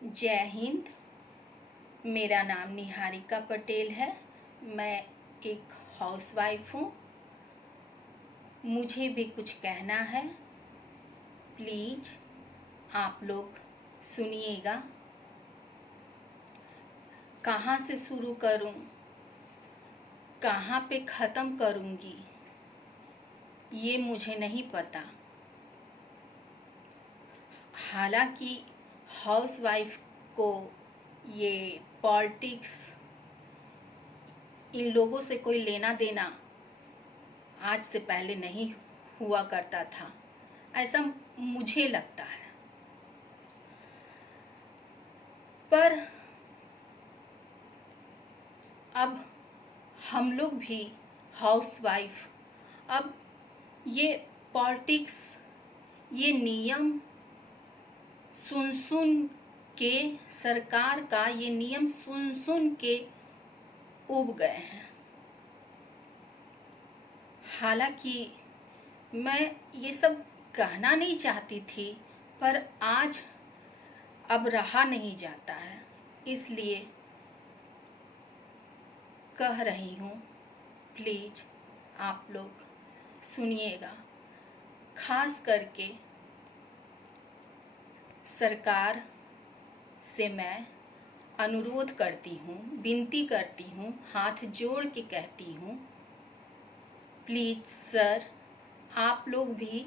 जय हिंद। मेरा नाम निहारिका पटेल है। मैं एक हाउसवाइफ हूँ। मुझे भी कुछ कहना है, प्लीज़ आप लोग सुनिएगा। कहाँ से शुरू करूँ, कहाँ पे ख़त्म करूँगी ये मुझे नहीं पता। हालांकि हाउसवाइफ को ये पॉलिटिक्स, इन लोगों से कोई लेना देना आज से पहले नहीं हुआ करता था, ऐसा मुझे लगता है। पर अब हम लोग भी हाउसवाइफ, अब ये पॉलिटिक्स, ये नियम सुन सुन के, सरकार का ये नियम सुन सुन के उब गए हैं। हालांकि मैं ये सब कहना नहीं चाहती थी, पर आज अब रहा नहीं जाता है, इसलिए कह रही हूँ। प्लीज़ आप लोग सुनिएगा। खास करके सरकार से मैं अनुरोध करती हूँ, विनती करती हूँ, हाथ जोड़ के कहती हूँ, प्लीज़ सर आप लोग भी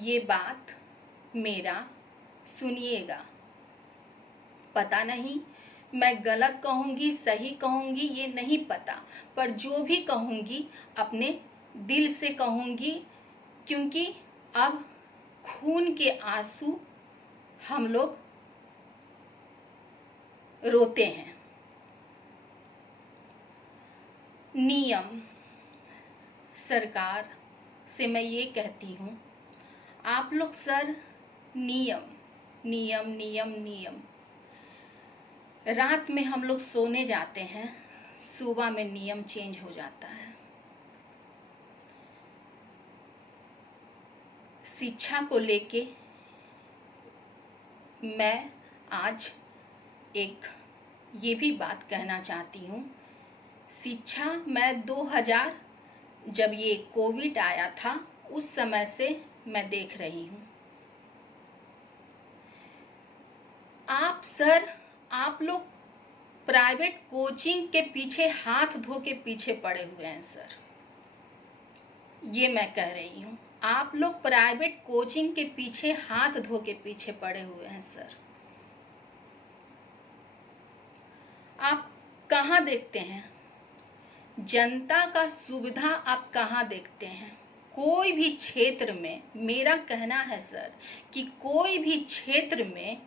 ये बात मेरा सुनिएगा। पता नहीं मैं गलत कहूँगी, सही कहूँगी, ये नहीं पता, पर जो भी कहूँगी अपने दिल से कहूँगी, क्योंकि अब खून के आंसू हम लोग रोते हैं। नियम, सरकार से मैं ये कहती हूँ, आप लोग सर नियम नियम नियम नियम, रात में हम लोग सोने जाते हैं, सुबह में नियम चेंज हो जाता है। शिक्षा को लेके मैं आज एक ये भी बात कहना चाहती हूँ। शिक्षा मैं 2000 जब ये कोविड आया था उस समय से मैं देख रही हूँ। आप सर, आप लोग प्राइवेट कोचिंग के पीछे हाथ धो के पीछे पड़े हुए हैं सर, ये मैं कह रही हूँ। आप लोग प्राइवेट कोचिंग के पीछे हाथ धो के पीछे पड़े हुए हैं सर। आप कहाँ देखते हैं जनता का सुविधा, आप कहाँ देखते हैं? कोई भी क्षेत्र में, मेरा कहना है सर कि कोई भी क्षेत्र में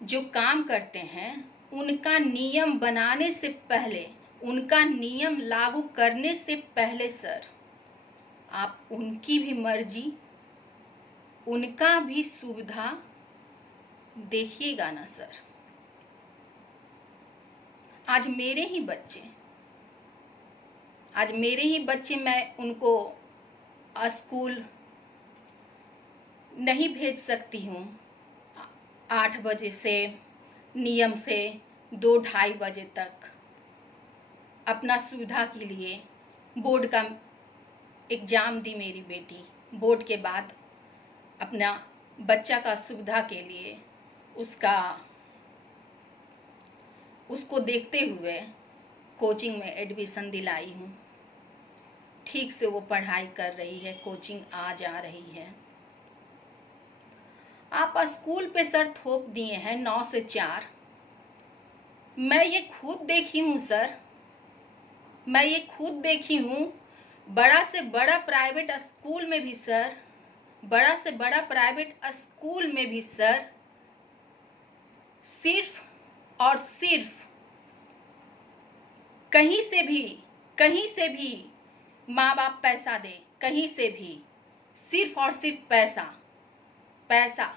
जो काम करते हैं उनका नियम बनाने से पहले, उनका नियम लागू करने से पहले सर आप उनकी भी मर्जी, उनका भी सुविधा देखिएगा ना सर। आज मेरे ही बच्चे मैं उनको स्कूल नहीं भेज सकती हूँ 8 बजे से नियम से 2-2:30 बजे तक। अपना सुविधा के लिए बोर्ड का एग्ज़ाम दी मेरी बेटी, बोर्ड के बाद अपना बच्चा का सुविधा के लिए उसको देखते हुए कोचिंग में एडमिशन दिलाई हूँ। ठीक से वो पढ़ाई कर रही है, कोचिंग आ जा रही है। आप स्कूल पे सर थोप दिए हैं 9 से 4। मैं ये खुद देखी हूँ सर, मैं ये खुद देखी हूँ। बड़ा से बड़ा प्राइवेट स्कूल में भी सर, बड़ा से बड़ा प्राइवेट स्कूल में भी सर सिर्फ और सिर्फ कहीं से भी माँ बाप पैसा दे, कहीं से भी सिर्फ और सिर्फ पैसा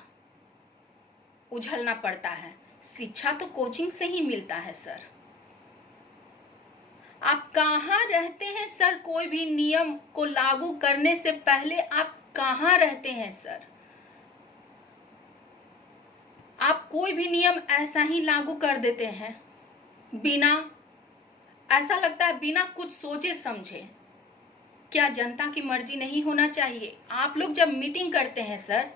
उछलना पड़ता है। शिक्षा तो कोचिंग से ही मिलता है सर। आप कहाँ रहते हैं सर? कोई भी नियम को लागू करने से पहले आप कहाँ रहते हैं सर? आप कोई भी नियम ऐसा ही लागू कर देते हैं बिना, ऐसा लगता है बिना कुछ सोचे समझे। क्या जनता की मर्जी नहीं होना चाहिए? आप लोग जब मीटिंग करते हैं सर,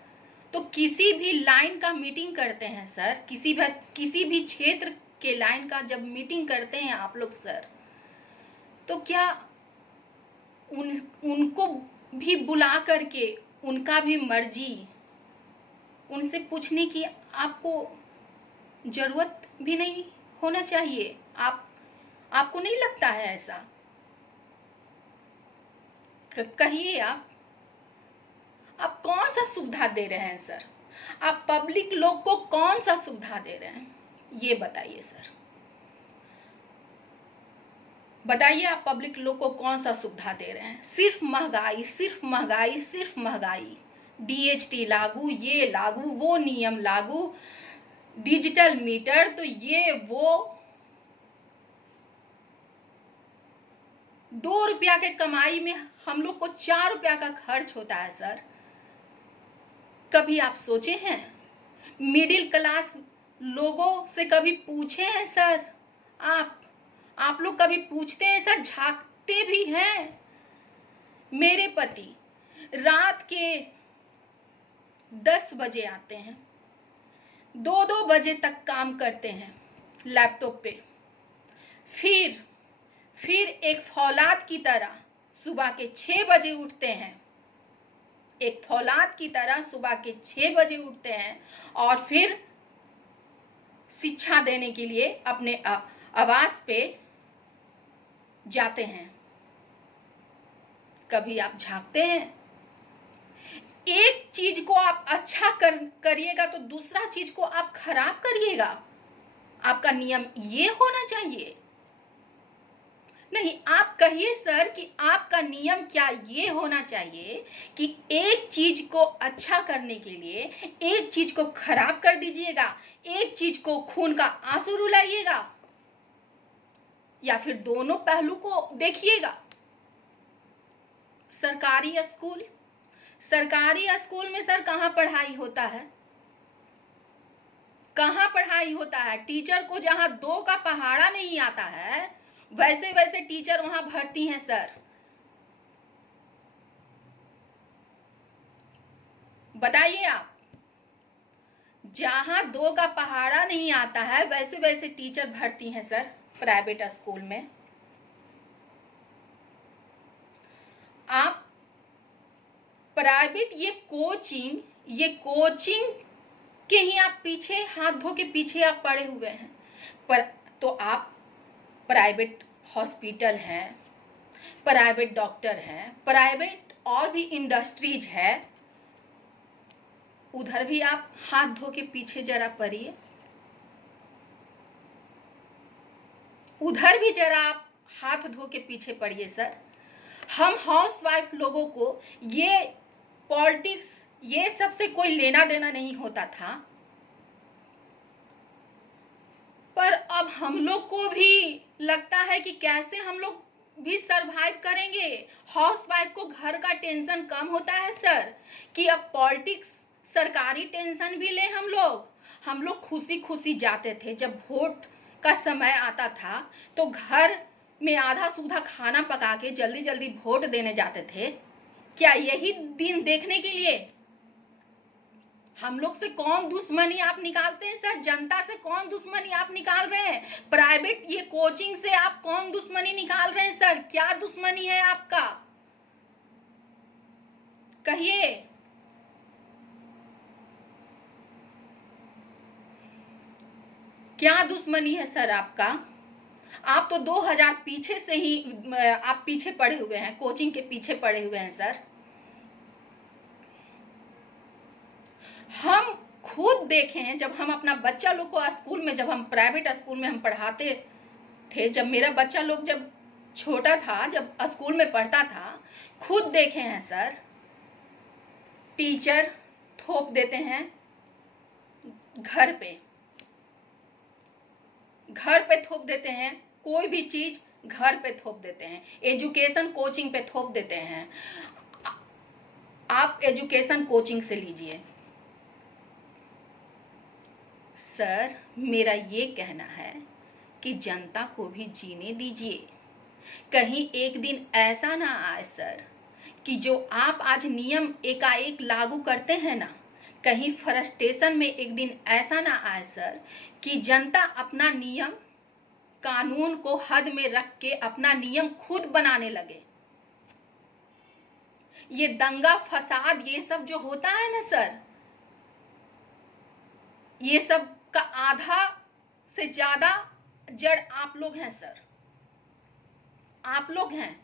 तो किसी भी लाइन का मीटिंग करते हैं सर, किसी भी क्षेत्र के लाइन का जब मीटिंग करते हैं आप लोग सर, तो क्या उनको भी बुला करके उनका भी मर्जी उनसे पूछने की आपको जरूरत भी नहीं होना चाहिए? आपको नहीं लगता है ऐसा? कहिए आप कौन सा सुविधा दे रहे हैं सर? आप पब्लिक लोग को कौन सा सुविधा दे रहे हैं, ये बताइए सर। बताइए आप पब्लिक लोग को कौन सा सुविधा दे रहे हैं? सिर्फ महंगाई, सिर्फ महंगाई, सिर्फ महंगाई। DHT लागू, ये लागू, वो नियम लागू, डिजिटल मीटर, तो ये वो। 2 रुपया के कमाई में हम लोग को 4 रुपया का खर्च होता है सर। कभी आप सोचे हैं? मिडिल क्लास लोगों से कभी पूछे हैं सर? आप लोग कभी पूछते हैं सर? झांकते भी हैं? मेरे पति रात के 10 बजे आते हैं, 2-2 बजे तक काम करते हैं लैपटॉप पे, फिर एक फौलाद की तरह सुबह के 6 बजे उठते हैं, एक फौलाद की तरह सुबह के 6 बजे उठते हैं और फिर शिक्षा देने के लिए अपने आवास पे जाते हैं। कभी आप झांकते हैं? एक चीज को आप अच्छा करिएगा तो दूसरा चीज को आप खराब करिएगा। आपका नियम ये होना चाहिए? नहीं, आप कहिए सर कि आपका नियम क्या ये होना चाहिए कि एक चीज को अच्छा करने के लिए एक चीज को खराब कर दीजिएगा, एक चीज को खून का आंसू रुलाइएगा, या फिर दोनों पहलू को देखिएगा। सरकारी स्कूल में सर कहाँ पढ़ाई होता है? कहाँ पढ़ाई होता है? टीचर को जहाँ 2 का पहाड़ा नहीं आता है वैसे टीचर वहां भर्ती हैं सर। बताइए आप, जहां 2 का पहाड़ा नहीं आता है वैसे टीचर भर्ती हैं सर प्राइवेट स्कूल में। आप प्राइवेट ये कोचिंग के ही आप पीछे हाथ धो के पीछे आप पड़े हुए हैं। पर तो आप प्राइवेट हॉस्पिटल है, प्राइवेट डॉक्टर है, प्राइवेट और भी इंडस्ट्रीज है, उधर भी आप हाथ धो के पीछे जरा पड़िए, उधर भी जरा आप हाथ धो के पीछे पड़िए सर। हम हाउसवाइफ लोगों को ये पॉलिटिक्स ये सब से कोई लेना देना नहीं होता था, पर अब हम लोग को भी लगता है कि कैसे हम लोग भी सरवाइव करेंगे। हाउसवाइफ को घर का टेंशन कम होता है सर कि अब पॉलिटिक्स सरकारी टेंशन भी ले। हम लोग खुशी खुशी जाते थे, जब वोट का समय आता था तो घर में आधा सूधा खाना पका के जल्दी जल्दी वोट देने जाते थे। क्या यही दिन देखने के लिए हम लोग से कौन दुश्मनी आप निकालते हैं सर? जनता से कौन दुश्मनी आप निकाल रहे हैं? प्राइवेट ये कोचिंग से आप कौन दुश्मनी निकाल रहे हैं सर? क्या दुश्मनी है आपका? कहिए। क्या दुश्मनी है सर आपका? आप तो 2000 पीछे से ही आप पीछे पड़े हुए हैं, कोचिंग के पीछे पड़े हुए हैं सर। हम खुद देखे हैं, जब हम अपना बच्चा लोग को स्कूल में, जब हम प्राइवेट स्कूल में हम पढ़ाते थे, जब मेरा बच्चा लोग जब छोटा था, जब स्कूल में पढ़ता था, खुद देखे हैं सर। टीचर थोप देते हैं घर पे थोप देते हैं, कोई भी चीज घर पे थोप देते हैं, एजुकेशन कोचिंग पे थोप देते हैं। आप एजुकेशन कोचिंग से लीजिए, सर, मेरा ये कहना है कि जनता को भी जीने दीजिए। कहीं एक दिन ऐसा ना आए सर कि जो आप आज नियम एकाएक लागू करते हैं ना, कहीं फ्रस्ट्रेशन में एक दिन ऐसा ना आए सर कि जनता अपना नियम कानून को हद में रख के अपना नियम खुद बनाने लगे। ये दंगा फसाद ये सब जो होता है ना सर, ये सब का आधा से ज्यादा जड़ आप लोग हैं सर, आप लोग हैं।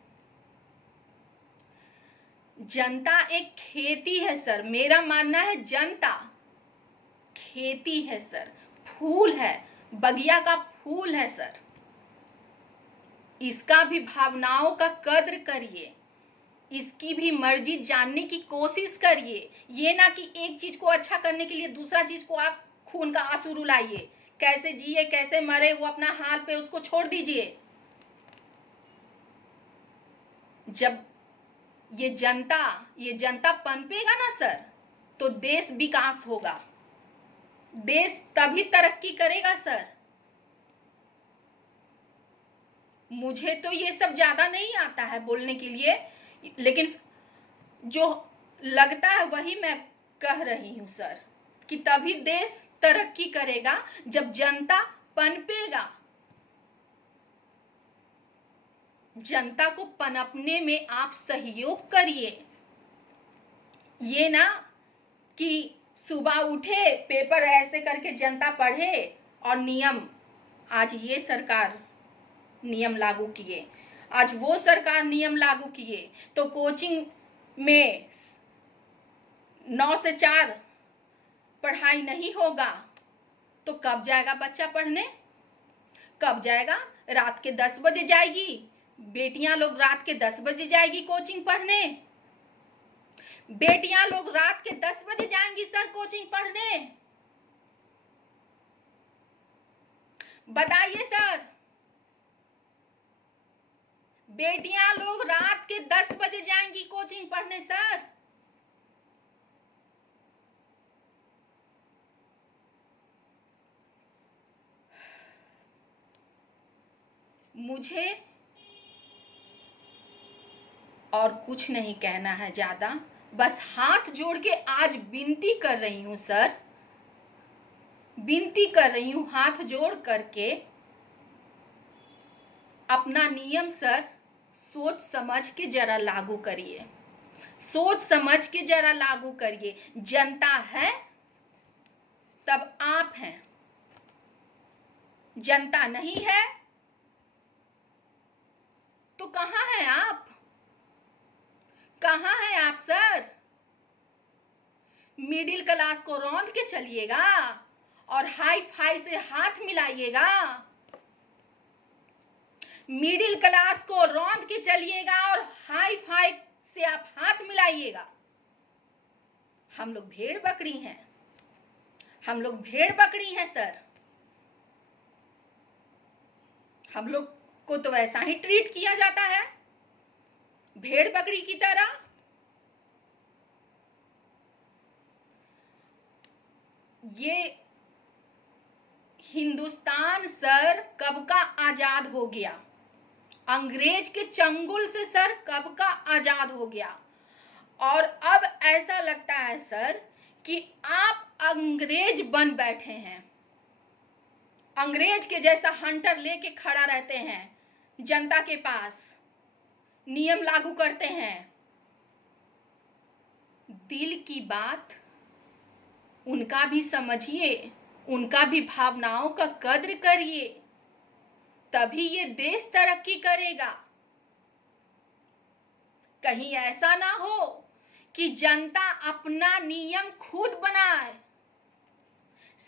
जनता एक खेती है सर, मेरा मानना है जनता खेती है सर, फूल है, बगिया का फूल है सर। इसका भी भावनाओं का कद्र करिए, इसकी भी मर्जी जानने की कोशिश करिए। ये ना कि एक चीज को अच्छा करने के लिए दूसरा चीज को आप खून का आंसू रुलाइए। कैसे जिए कैसे मरे वो अपना हाल पे उसको छोड़ दीजिए। जब ये जनता पनपेगा ना सर, तो देश विकास होगा, देश तभी तरक्की करेगा सर। मुझे तो ये सब ज्यादा नहीं आता है बोलने के लिए, लेकिन जो लगता है वही मैं कह रही हूं सर, कि तभी देश तरक्की करेगा जब जनता पनपेगा। जनता को पनपने में आप सहयोग करिए। ये ना कि सुबह उठे पेपर ऐसे करके जनता पढ़े और नियम, आज ये सरकार नियम लागू किए, आज वो सरकार नियम लागू किए, तो कोचिंग में 9 से 4 पढ़ाई नहीं होगा तो कब जाएगा बच्चा पढ़ने? कब जाएगा? रात के 10 बजे जाएगी बेटियां लोग, रात के 10 बजे जाएगी कोचिंग पढ़ने। बेटियां लोग रात के 10 बजे जाएंगी सर कोचिंग पढ़ने। बताइए सर, बेटियां लोग रात के 10 बजे जाएंगी कोचिंग पढ़ने सर। मुझे और कुछ नहीं कहना है ज्यादा, बस हाथ जोड़ के आज विनती कर रही हूं सर, विनती कर रही हूं हाथ जोड़ करके, अपना नियम सर सोच समझ के जरा लागू करिए, सोच समझ के जरा लागू करिए। जनता है तब आप हैं, जनता नहीं है तो कहां हैं आप? कहां हैं आप सर? मिडिल क्लास को रौंद के चलिएगा और हाई फाई से हाथ मिलाइएगा। मिडिल क्लास को रौंद के चलिएगा और हाई फाई से आप हाथ मिलाइएगा। हम लोग भेड़ बकरी हैं, हम लोग भेड़ बकरी हैं सर। हम लोग को तो वैसा ही ट्रीट किया जाता है, भेड़ बकरी की तरह। ये हिंदुस्तान सर कब का आजाद हो गया? अंग्रेज के चंगुल से सर कब का आजाद हो गया? और अब ऐसा लगता है सर कि आप अंग्रेज बन बैठे हैं, अंग्रेज के जैसा हंटर लेके खड़ा रहते हैं जनता के पास, नियम लागू करते हैं। दिल की बात उनका भी समझिए, उनका भी भावनाओं का कद्र करिए, तभी ये देश तरक्की करेगा। कहीं ऐसा ना हो कि जनता अपना नियम खुद बनाए,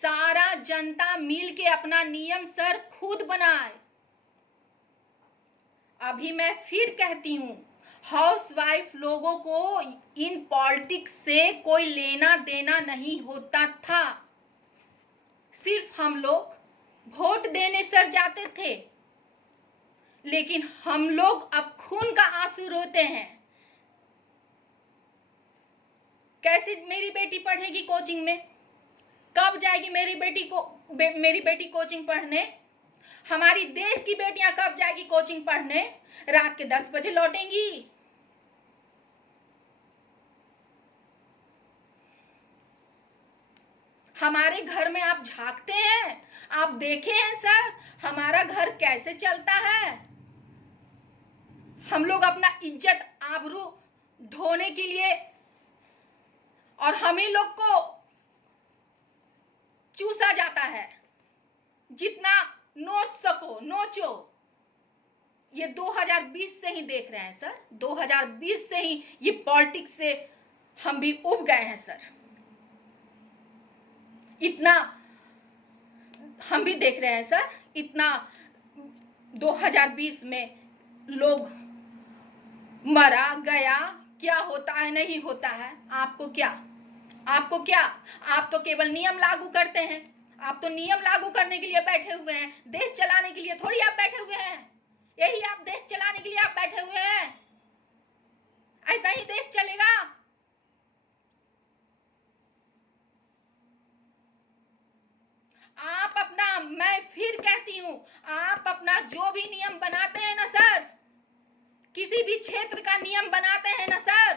सारा जनता मिल के अपना नियम सर खुद बनाए। अभी मैं फिर कहती हूं, हाउसवाइफ लोगों को इन पॉलिटिक्स से कोई लेना देना नहीं होता था। सिर्फ हम लोग वोट देने सर जाते थे, लेकिन हम लोग अब खून का आंसू रोते हैं। कैसे मेरी बेटी पढ़ेगी कोचिंग में? कब जाएगी मेरी बेटी कोचिंग पढ़ने? हमारी देश की बेटियां कब जाएगी कोचिंग पढ़ने? रात के 10 बजे लौटेंगी। हमारे घर में आप झांकते हैं, आप देखे हैं सर हमारा घर कैसे चलता है? हम लोग अपना इज्जत आबरू ढोने के लिए और हम ही लोग को चूसा जाता है। जितना नोच सको नोचो। ये 2020 से ही देख रहे हैं सर, 2020 से ही ये पॉलिटिक्स से हम भी उब गए हैं सर। इतना हम भी देख रहे हैं सर, इतना 2020 में लोग मरा गया, क्या होता है नहीं होता है, आपको क्या? आप तो केवल नियम लागू करते हैं। आप तो नियम लागू करने के लिए बैठे हुए हैं, देश चलाने के लिए थोड़ी आप बैठे हुए हैं। यही आप देश चलाने के लिए आप बैठे हुए हैं? ऐसा ही देश चलेगा? आप अपना, मैं फिर कहती हूं, आप अपना जो भी नियम बनाते हैं ना सर, किसी भी क्षेत्र का नियम बनाते हैं ना सर,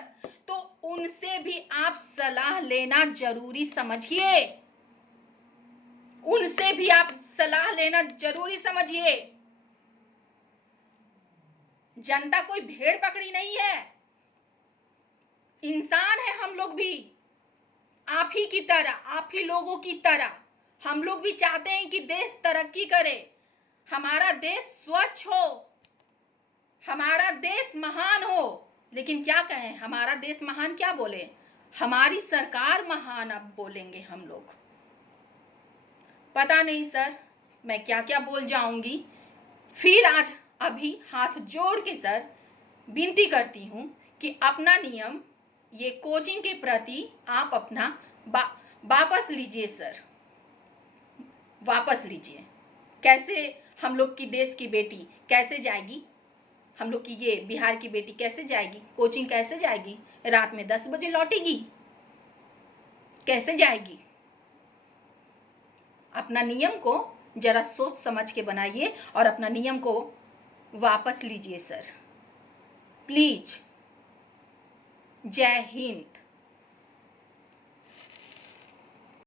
तो उनसे भी आप सलाह लेना जरूरी समझिए। उनसे भी आप सलाह लेना जरूरी समझिए। जनता कोई भेड़ बकरी नहीं है, इंसान है हम लोग भी, आप ही की तरह, आप ही लोगों की तरह। हम लोग भी चाहते हैं कि देश तरक्की करे, हमारा देश स्वच्छ हो, हमारा देश महान हो। लेकिन क्या कहें, हमारा देश महान क्या बोले, हमारी सरकार महान अब बोलेंगे हम लोग। पता नहीं सर मैं क्या क्या बोल जाऊंगी। फिर आज अभी हाथ जोड़ के सर विनती करती हूं कि अपना नियम ये कोचिंग के प्रति आप अपना वापस लीजिए सर, वापस लीजिए। कैसे हम लोग की देश की बेटी कैसे जाएगी, हम लोग की ये बिहार की बेटी कैसे जाएगी कोचिंग, कैसे जाएगी? रात में 10 बजे लौटेगी, कैसे जाएगी? अपना नियम को जरा सोच समझ के बनाइए और अपना नियम को वापस लीजिए सर, प्लीज। जय हिंद।